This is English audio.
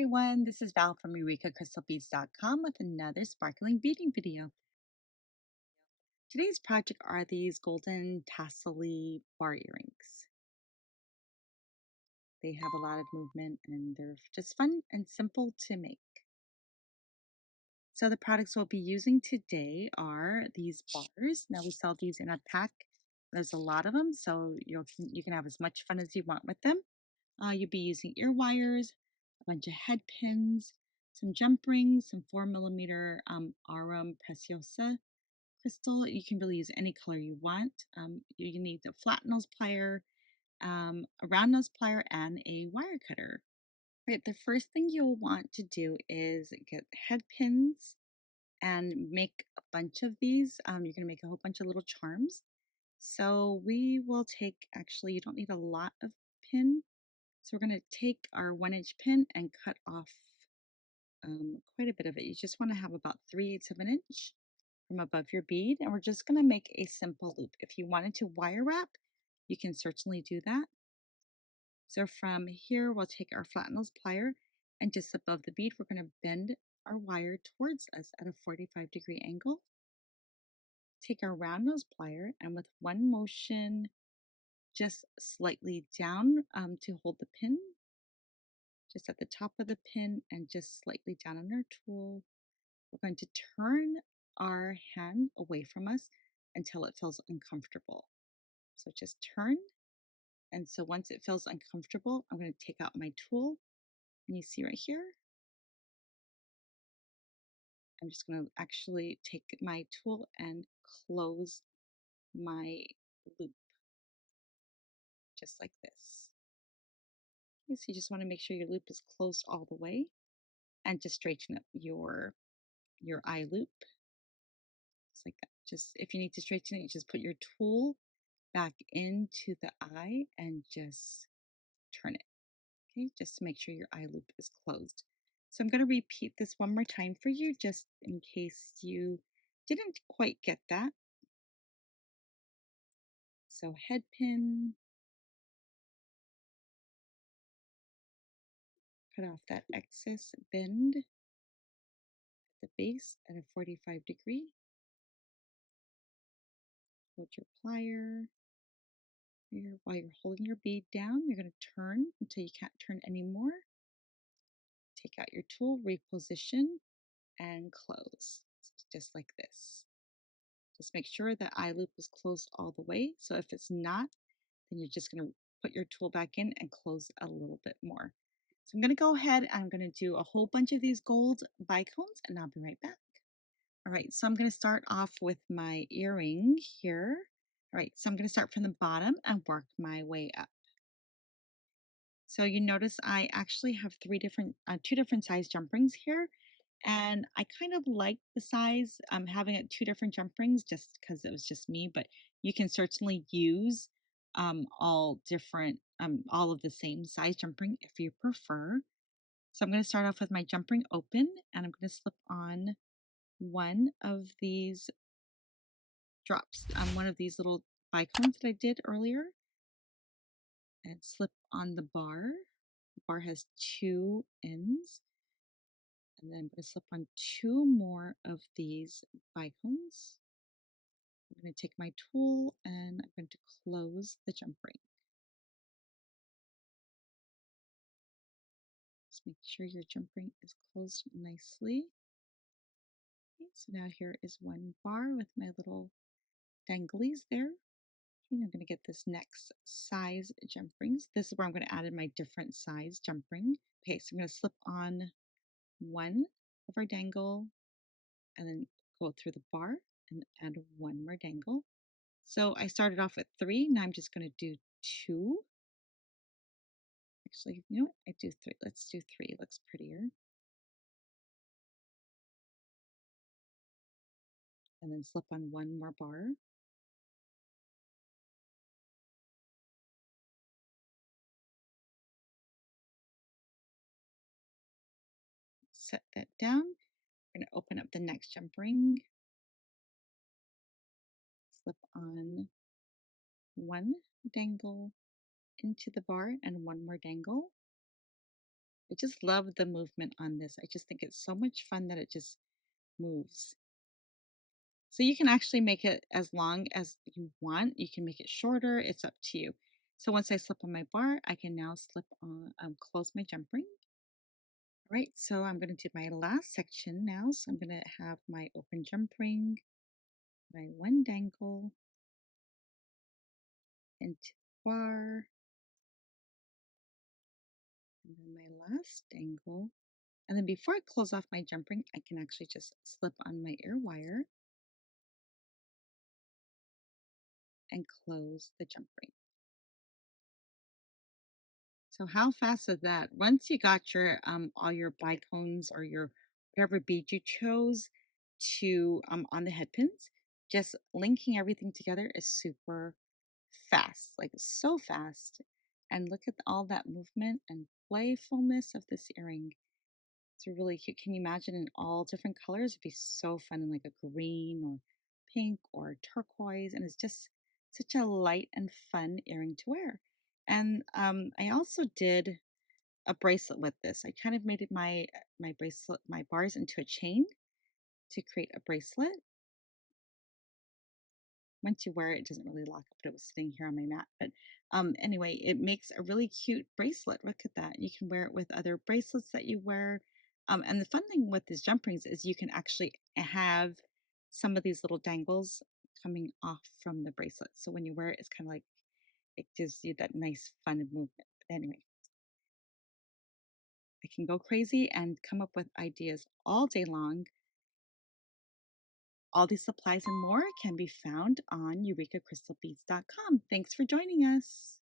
everyone, this is Val from EurekaCrystalBeads.com with another sparkling beading video. Today's project are these golden tassel bar earrings. They have a lot of movement and they're just fun and simple to make. So the products we'll be using today are these bars. Now we sell these in a pack. There's a lot of them, so you can have as much fun as you want with them. You'll be using ear wires, a bunch of head pins, some jump rings, some 4mm Preciosa crystal. You can really use any color you want. You need a flat nose plier, a round nose plier, and a wire cutter. Right, the first thing you'll want to do is get head pins and make a bunch of these. You're going to make a whole bunch of little charms. So we will take, actually, you don't need a lot of pin. So we're going to take our 1-inch pin and cut off quite a bit of it. You just want to have about 3/8 of an inch from above your bead. And we're just going to make a simple loop. If you wanted to wire wrap, you can certainly do that. So from here, we'll take our flat nose plier and just above the bead, we're going to bend our wire towards us at a 45-degree angle. Take our round nose plier and with one motion, just slightly down to hold the pin, just at the top of the pin and just slightly down on our tool. We're going to turn our hand away from us until it feels uncomfortable. So just turn. And so once it feels uncomfortable, I'm going to take out my tool. And you see right here, I'm just going to actually take my tool and close my loop just like this. Okay, so you just want to make sure your loop is closed all the way and just straighten up your eye loop. Just like that. Just if you need to straighten it, you just put your tool back into the eye and just turn it. Okay, just to make sure your eye loop is closed. So I'm going to repeat this one more time for you just in case you didn't quite get that. So head pin, cut off that excess, bend at the base at a 45-degree. Hold your plier. While you're holding your bead down, you're going to turn until you can't turn anymore. Take out your tool, reposition, and close, just like this. Just make sure that eye loop is closed all the way. So if it's not, then you're just going to put your tool back in and close a little bit more. So I'm going to go ahead and I'm going to do a whole bunch of these gold bicones and I'll be right back. All right, so I'm going to start off with my earring here. All right, so I'm going to start from the bottom and work my way up. So you notice I actually have two different size jump rings here. And I kind of like the size, having it two different jump rings just because it was just me, but you can certainly use all of the same size jump ring if you prefer. So I'm going to start off with my jump ring open and I'm going to slip on one of these drops, one of these little bicones that I did earlier and slip on the bar. The bar has two ends. And then I'm going to slip on two more of these bicones. I'm going to take my tool and I'm going to close the jump ring. Just make sure your jump ring is closed nicely. Okay, so now here is one bar with my little danglies there. Okay, I'm going to get this next size jump rings. This is where I'm going to add in my different size jump ring. Okay, so I'm going to slip on one of our dangle and then go through the bar and add one more dangle. So I started off with 3. Now I'm just going to do 2. Actually, you know what? I do 3. Let's do 3. It looks prettier. And then slip on one more bar. Set that down. We're going to open up the next jump ring. Slip on one dangle into the bar and one more dangle. I just love the movement on this. I just think it's so much fun that it just moves. So you can actually make it as long as you want. You can make it shorter. It's up to you. So once I slip on my bar, I can now slip on, close my jump ring. All right, so I'm going to do my last section now. So I'm going to have my open jump ring, my one dangle into the bar, and then my last dangle. And then before I close off my jump ring, I can actually just slip on my ear wire and close the jump ring. So how fast is that? Once you got your all your bicones or your whatever bead you chose to on the head pins, just linking everything together is super fast, like so fast. And look at all that movement and playfulness of this earring. It's really cute. Can you imagine in all different colors? It'd be so fun in like a green or pink or turquoise. And it's just such a light and fun earring to wear. And I also did a bracelet with this. I kind of made it my bracelet, my bars into a chain to create a bracelet. Once you wear it, it doesn't really lock up, but it was sitting here on my mat. But anyway, it makes a really cute bracelet. Look at that. You can wear it with other bracelets that you wear. And the fun thing with these jump rings is you can actually have some of these little dangles coming off from the bracelet. So when you wear it, it's kind of like it gives you that nice fun movement. But anyway, I can go crazy and come up with ideas all day long. All these supplies and more can be found on eurekacrystalbeads.com. Thanks for joining us.